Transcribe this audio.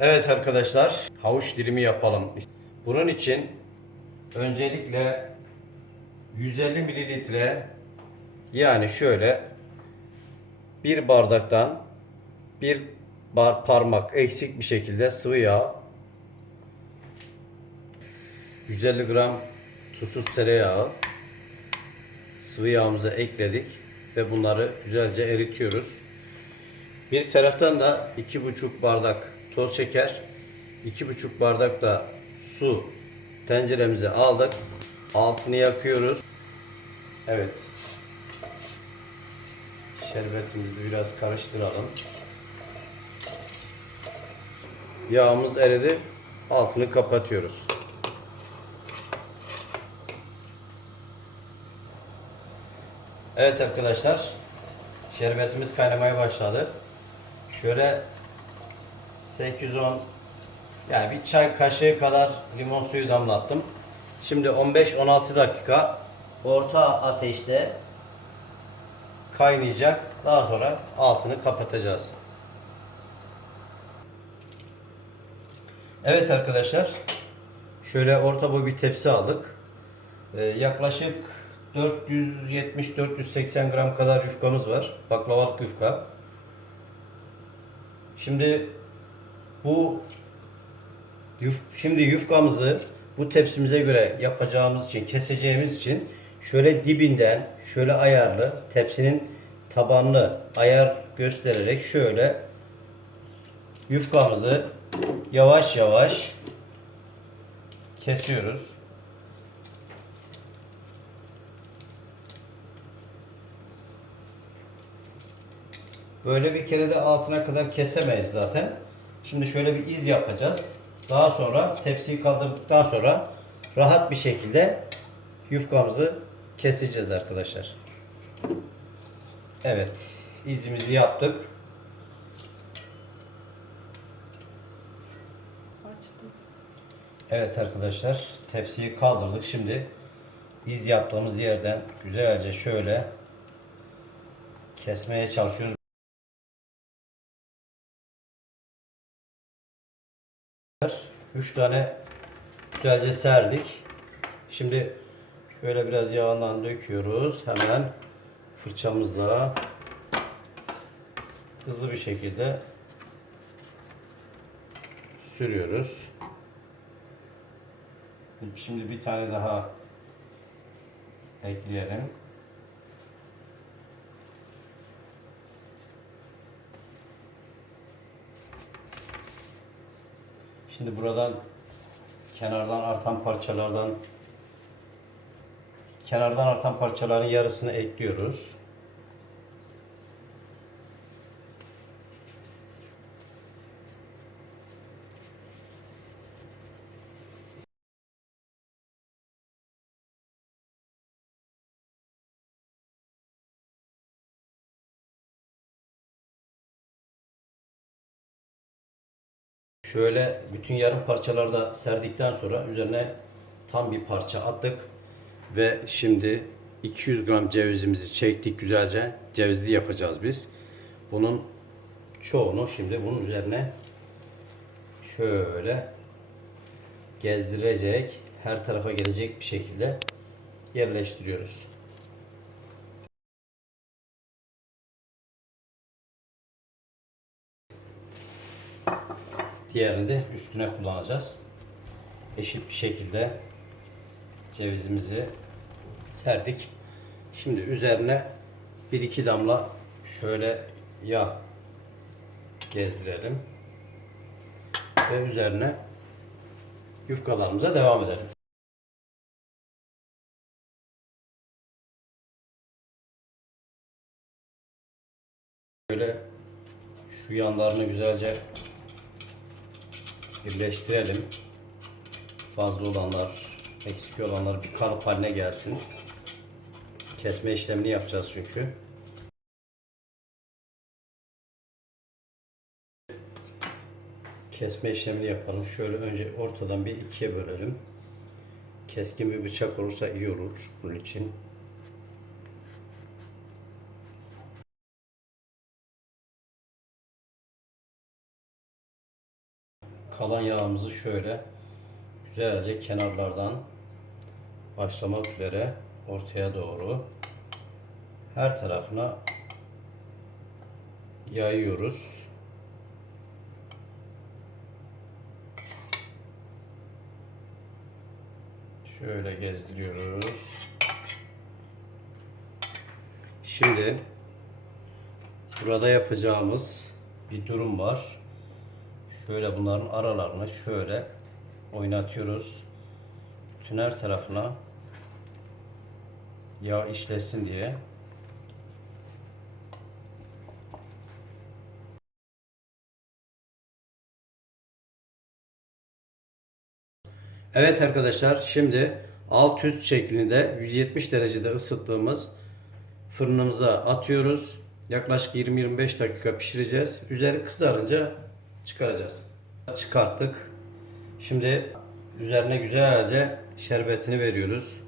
Evet arkadaşlar, havuç dilimi yapalım. Bunun için öncelikle 150 mililitre yani şöyle bir bardaktan bir bar parmak eksik bir şekilde sıvı yağ 150 gram tuzsuz tereyağı sıvı yağımıza ekledik ve bunları güzelce eritiyoruz. Bir taraftan da iki buçuk bardak toz şeker, iki buçuk bardak da su tenceremize aldık. Altını yakıyoruz. Evet. Şerbetimizi biraz karıştıralım. Yağımız eridi. Altını kapatıyoruz. Evet arkadaşlar. Şerbetimiz kaynamaya başladı. Şöyle 810 yani bir çay kaşığı kadar limon suyu damlattım. Şimdi 15-16 dakika orta ateşte kaynayacak. Daha sonra altını kapatacağız. Evet arkadaşlar. Şöyle orta boy bir tepsi aldık. Ee, yaklaşık 470-480 gram kadar yufkamız var. Baklavalık yufka. Şimdi bu yuf, şimdi yufkamızı bu tepsimize göre yapacağımız için, keseceğimiz için şöyle dibinden şöyle ayarlı tepsinin tabanlı ayar göstererek şöyle yufkamızı yavaş yavaş kesiyoruz. Böyle bir kere de altına kadar kesemeyiz zaten. Şimdi şöyle bir iz yapacağız. Daha sonra tepsiyi kaldırdıktan sonra rahat bir şekilde yufkamızı keseceğiz arkadaşlar. Evet. izimizi yaptık. Açtım. Evet arkadaşlar tepsiyi kaldırdık. Şimdi iz yaptığımız yerden güzelce şöyle kesmeye çalışıyoruz. Üç tane güzelce serdik. Şimdi şöyle biraz yağından döküyoruz. Hemen fırçamızla hızlı bir şekilde sürüyoruz. Şimdi bir tane daha ekleyelim. Şimdi buradan kenardan artan parçalardan kenardan artan parçaların yarısını ekliyoruz. Şöyle bütün yarım parçaları da serdikten sonra üzerine tam bir parça attık. Ve şimdi 200 gram cevizimizi çektik güzelce. Cevizli yapacağız biz. Bunun çoğunu şimdi bunun üzerine şöyle gezdirecek, her tarafa gelecek bir şekilde yerleştiriyoruz. Diğerini de üstüne kullanacağız. Eşit bir şekilde cevizimizi serdik. Şimdi üzerine bir iki damla şöyle yağ gezdirelim. Ve üzerine yufkalarımıza devam edelim. Şöyle şu yanlarını güzelce birleştirelim. Fazla olanlar, eksik olanlar bir kalıp haline gelsin. Kesme işlemini yapacağız çünkü. Kesme işlemini yapalım. Şöyle önce ortadan bir ikiye bölelim. Keskin bir bıçak olursa iyi olur bunun için. Kalan yağımızı şöyle güzelce kenarlardan başlamak üzere ortaya doğru her tarafına yayıyoruz. Şöyle gezdiriyoruz. Şimdi burada yapacağımız bir durum var. Şöyle bunların aralarını şöyle oynatıyoruz. Bütün her tarafına yağ işlesin diye. Evet arkadaşlar şimdi alt üst şeklinde 170 derecede ısıttığımız fırınımıza atıyoruz. Yaklaşık 20-25 dakika pişireceğiz. Üzeri kızarınca çıkaracağız. Çıkarttık. Şimdi üzerine güzelce şerbetini veriyoruz.